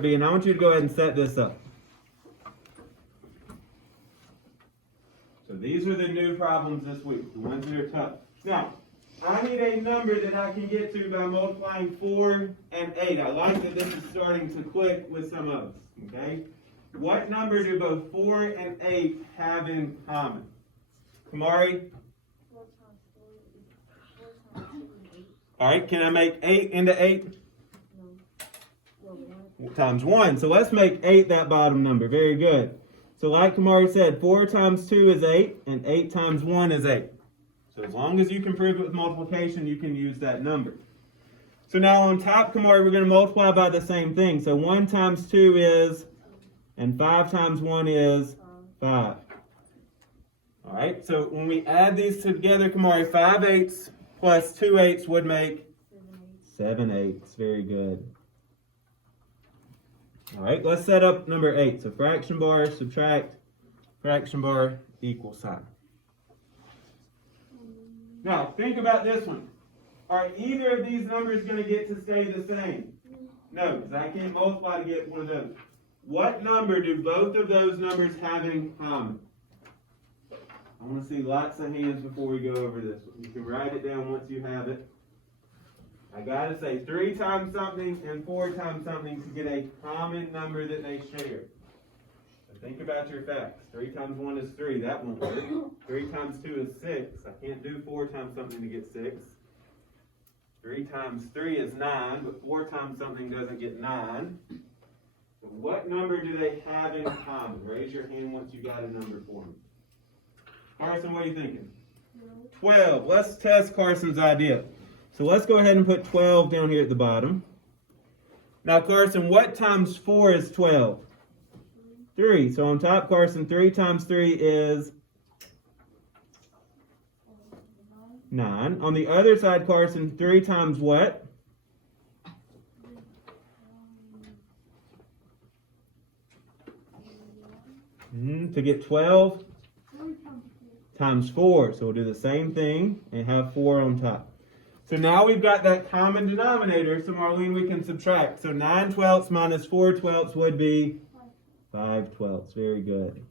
B, and I want you to go ahead and set this up. So these are the new problems this week, the ones that are tough. Now, I need a number that I can get to by multiplying 4 and 8. I like that this is starting to click with some of us, okay? What number do both 4 and 8 have in common? Kamari? 4 times 4 is 8. All right, can I make 8 into 8? No. Well, 1. Times 1. So let's make 8 that bottom number. Very good. So like Kamari said, 4 times 2 is 8, and 8 times 1 is 8. So as long as you can prove it with multiplication, you can use that number. So now on top, Kamari, we're going to multiply by the same thing. So 1 times 2 is, and 5 times 1 is 5. All right, so when we add these together, Kamari, 5 eighths plus 2 eighths would make 7 eighths. Very good. All right, let's set up number 8. So fraction bar, subtract, fraction bar, equal sign. Now, think about this one. Are either of these numbers going to get to stay the same? No, because I can't multiply to get one of those. What number do both of those numbers have in common? I want to see lots of hands before we go over this one. You can write it down once you have it. I got to say 3 times something and 4 times something to get a common number that they share. So think about your facts. 3 times 1 is 3. That won't work. 3 times 2 is 6. I can't do 4 times something to get 6. 3 times 3 is 9, but 4 times something doesn't get 9. So what number do they have in common? Raise your hand once you got a number for them. Carson, what are you thinking? 12. Let's test Carson's idea. So let's go ahead and put 12 down here at the bottom. Now, Carson, what times 4 is 12? 3. So on top, Carson, 3 times 3 is 9. On the other side, Carson, 3 times what? To get 12 times 4. So we'll do the same thing and have 4 on top. So now we've got that common denominator, so Marlene, we can subtract. So 9 twelfths minus 4 twelfths would be 5 twelfths. Very good.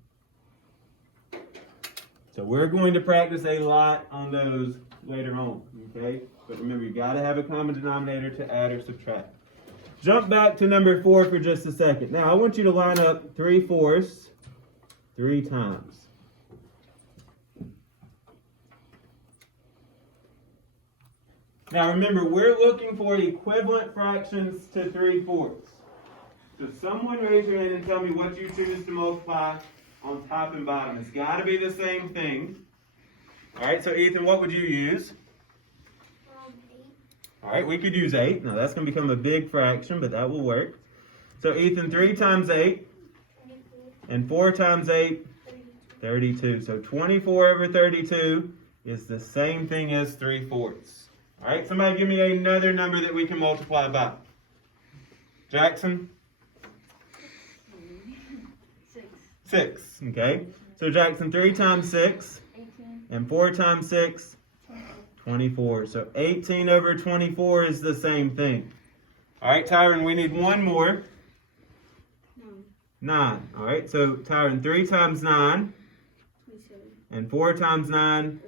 So we're going to practice a lot on those later on, okay? But remember, you got to have a common denominator to add or subtract. Jump back to number 4 for just a second. Now, I want you to line up 3/4 3 times. Now remember, we're looking for equivalent fractions to 3/4. So someone raise your hand and tell me what you choose to multiply on top and bottom. It's got to be the same thing. All right, so Ethan, what would you use? 8. All right, we could use 8. Now that's going to become a big fraction, but that will work. So Ethan, 3 times 8 24. and 4 times 8, 32. So 24 over 32 is the same thing as 3/4. All right, somebody give me another number that we can multiply by. Jackson? 6. 6, okay. So Jackson, 3 times 6 18. and 4 times 6, 24. So 18 over 24 is the same thing. All right, Tyron, we need one more. 9. All right, so Tyron, 3 times 9 27. and 4 times 9,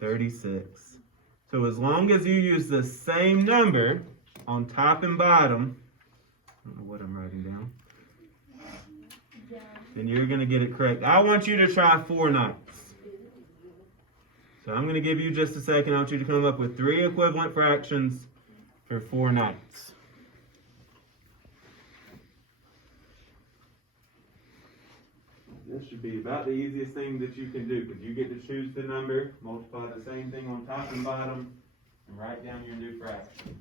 36. So as long as you use the same number on top and bottom, I don't know what I'm writing down, then you're going to get it correct. I want you to try 4 ninths. So I'm going to give you just a second. I want you to come up with 3 equivalent fractions for 4 ninths. This should be about the easiest thing that you can do, because you get to choose the number, multiply the same thing on top and bottom, and write down your new fraction.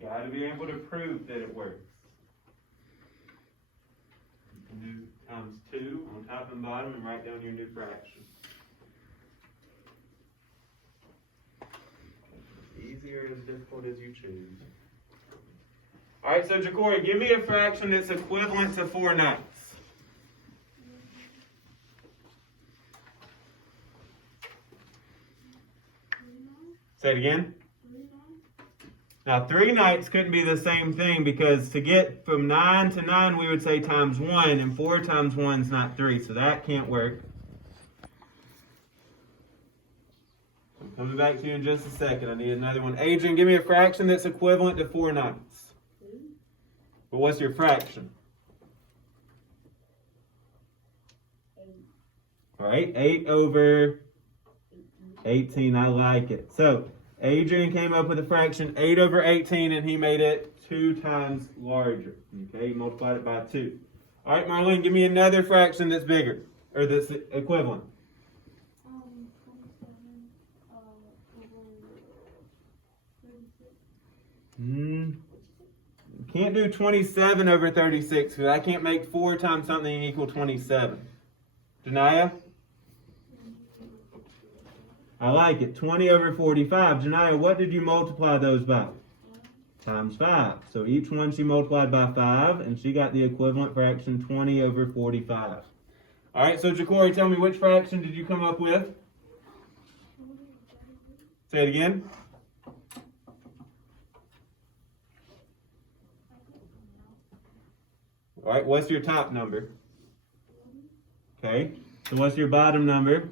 You've got to be able to prove that it works. You can do times 2 on top and bottom and write down your new fraction. As easy or as difficult as you choose. Alright, so Jacory, give me a fraction that's equivalent to 4/9. Say it again. Now, 3/9 couldn't be the same thing because to get from 9 to 9, we would say times 1, and 4 times 1 is not 3, so that can't work. I'm coming back to you in just a second. I need another one. Adrian, give me a fraction that's equivalent to 4/9. But what's your fraction? 8. All right, 8 over 18. I like it. So, Adrian came up with a fraction 8 over 18, and he made it 2 times larger. Okay, he multiplied it by 2. All right, Marlene, give me another fraction that's bigger, or that's equivalent. 27 over 36. Can't do 27 over 36, because I can't make 4 times something equal 27. Janaya? I like it. 20 over 45. Janaya, what did you multiply those by? Times 5. So each one she multiplied by 5, and she got the equivalent fraction 20 over 45. All right, so Jacory, tell me, which fraction did you come up with? Say it again. All right, what's your top number? Okay, so what's your bottom number?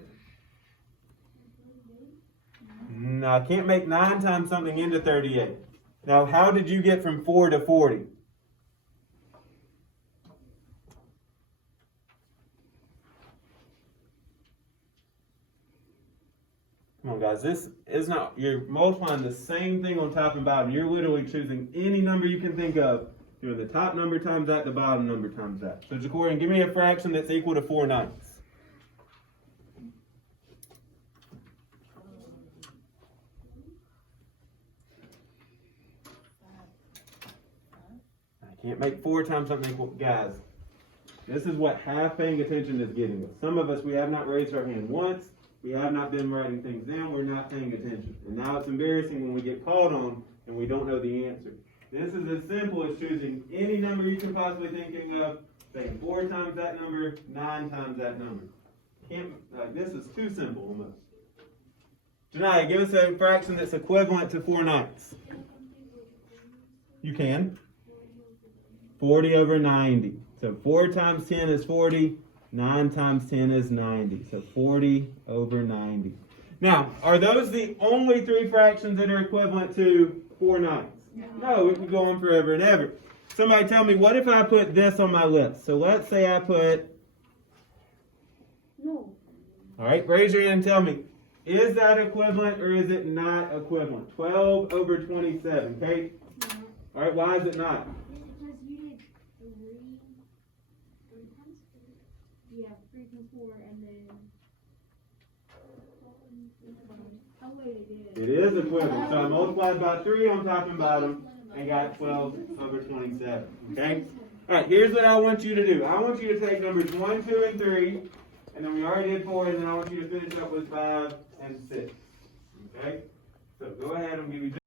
No, I can't make 9 times something into 38. Now, how did you get from 4 to 40? Come on, guys, this is not, you're multiplying the same thing on top and bottom. You're literally choosing any number you can think of, doing the top number times that, the bottom number times that. So, Jacory, give me a fraction that's equal to 4/9. Can't make 4 times something equal. Guys, this is what half paying attention is getting us. Some of us, we have not raised our hand once. We have not been writing things down. We're not paying attention. And now it's embarrassing when we get called on and we don't know the answer. This is as simple as choosing any number you can possibly thinking of, saying 4 times that number, 9 times that number. This is too simple almost. Janaya, give us a fraction that's equivalent to 4/9. You can. 40 over 90. So 4 times 10 is 40. 9 times 10 is 90. So 40 over 90. Now, are those the only 3 fractions that are equivalent to 4/9? No, it could go on forever and ever. Somebody tell me, what if I put this on my list? So let's say I put... No. All right, raise your hand and tell me, is that equivalent or is it not equivalent? 12 over 27, okay? No. All right, why is it not? Because you did 3 times 4. Yeah, 3 times 4, and then. Oh, wait, it is. It is equivalent. So I multiplied by 3 on top and bottom and got 12 over 27. Okay? Alright, here's what I want you to do. I want you to take numbers 1, 2, and 3, and then we already did 4, and then I want you to finish up with 5 and 6. Okay? So go ahead and give you